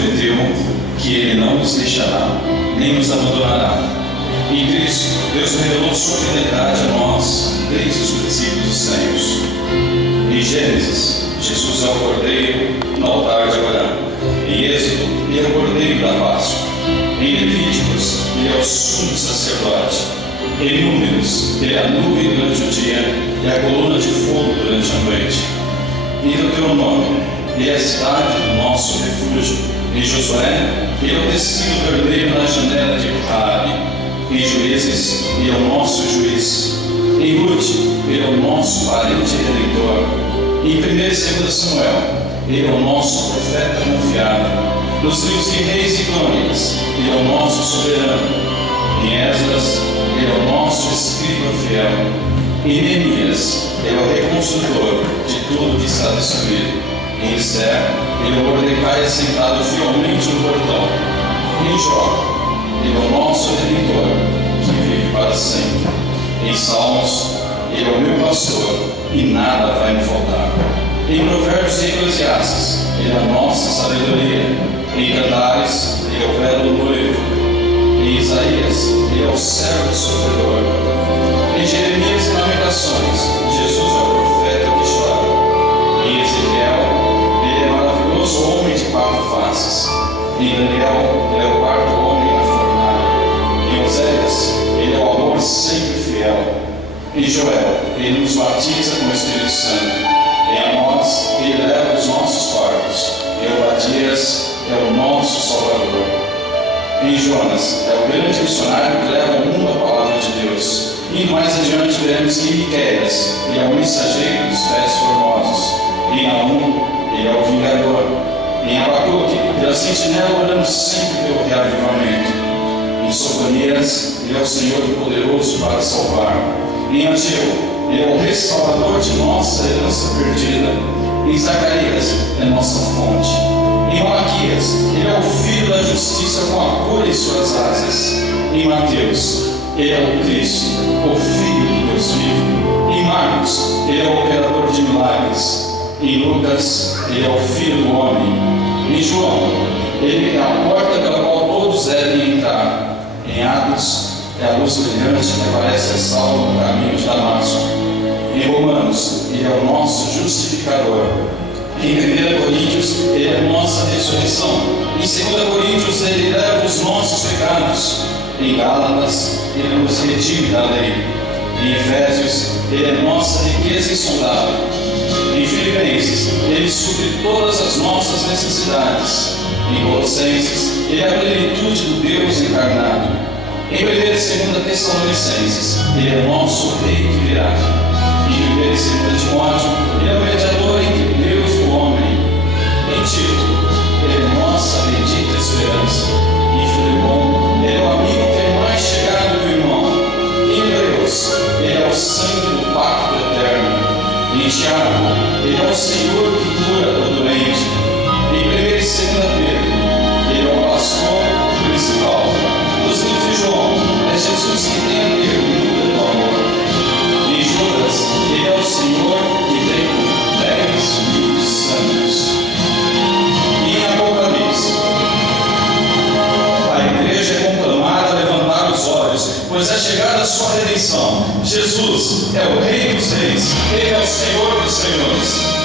prometeu que Ele não nos deixará, nem nos abandonará. Em Cristo, Deus revelou sua fidelidade a nós desde os princípios dos séculos. Em Gênesis, Jesus é o Cordeiro no altar de Abraão. Em Êxodo, Ele é o Cordeiro da Páscoa. Em Levíticos, Ele é o sumo sacerdote. Em Números, Ele é a nuvem durante o dia e a coluna de fogo durante a noite. Em Deuteronômio, Ele é a cidade do nosso refúgio. Em Josué, Ele é o tecido vermelho na janela de Rabi. Em Juízes, Ele é o nosso juiz. Em Ruth, Ele é o nosso parente redentor. Em 1 e 2 Samuel, Ele é o nosso profeta confiável. Nos livros de Reis e Crônicas, Ele é o nosso soberano. Em Esdras, Ele é o nosso escriba fiel. Em Neemias, Ele é o reconstrutor de tudo que está destruído. Em Esther, Ele é o Mordecai sentado fielmente no portão. Em Jó, Ele é o nosso redentor, que vive para sempre. Em Salmos, Ele é o meu pastor, e nada vai me faltar. Em Provérbios e Eclesiastes, Ele é a nossa sabedoria. Em Cantares, Ele é o velho noivo. Em Isaías, Ele é o servo sofredor. Em Jeremias e Lamentações, Jesus é o profeta que chora. Em Ezequiel, Ele é maravilhoso homem de 4 faces. Em Daniel, Ele é o 4º homem na fornalha. Em Oséias, Ele é o amor sempre fiel. Em Joel, Ele nos batiza com o Espírito Santo. Em Amós, Ele leva os nossos fardos. Em Obadias, é o nosso Salvador. Em Jonas, é o grande missionário que leva ao mundo a palavra de Deus. E mais adiante veremos que em Miqueias, Ele é o mensageiro dos pés formosos. Em Naum, Ele é o vingador. Em Abacuque, pela sentinela oramos sempre pelo reavivamento. Em Sofonias, Ele é o Senhor poderoso para salvar. Em Ageu, Ele é o restaurador de nossa herança perdida. Em Zacarias, é nossa fonte. Em Malaquias, Ele é o Filho da Justiça com a cura em suas asas. Em Mateus, Ele é o Cristo, o Filho de Deus vivo. Em Marcos, Ele é o operador de milagres. Em Lucas, Ele é o Filho do homem. Em João, Ele é a porta pela qual todos devem entrar. Em Atos, é a luz brilhante que aparece a Saulo no caminho de Damasco. Em Romanos, Ele é o nosso justificador. Em 1 Coríntios, Ele é a nossa ressurreição. Em 2 Coríntios, Ele leva os nossos pecados. Em Gálatas, Ele nos redime da lei. Em Efésios, Ele é nossa riqueza insondável. Em Filipenses, Ele supre todas as nossas necessidades. Em Colossenses, Ele é a plenitude do Deus encarnado. Em 1 e 2 Tessalonicenses, Ele é nosso Rei que virá. Em 1 e 2 Timóteo, Ele é o mediador entre Deus e o homem. Em Tito, Ele é nossa bendita esperança. Em Filemão, Ele é o amigo que é mais chegado que o irmão. Em Hebreus, Ele é o sangue do pacto eterno. Em Tiago, Ele é o Senhor que cura o doente. Em 1 e 2 Pedro, Ele é o pastor principal. Nos livros de João, é Jesus que tem a pergunta do amor. Em Judas, Ele é o Senhor que vem com 10.000 santos. E em Apocalipse, a igreja é conclamada a levantar os olhos, pois é chegada a sua redenção. Jesus é o Rei dos Reis, Ele é o Senhor dos Senhores.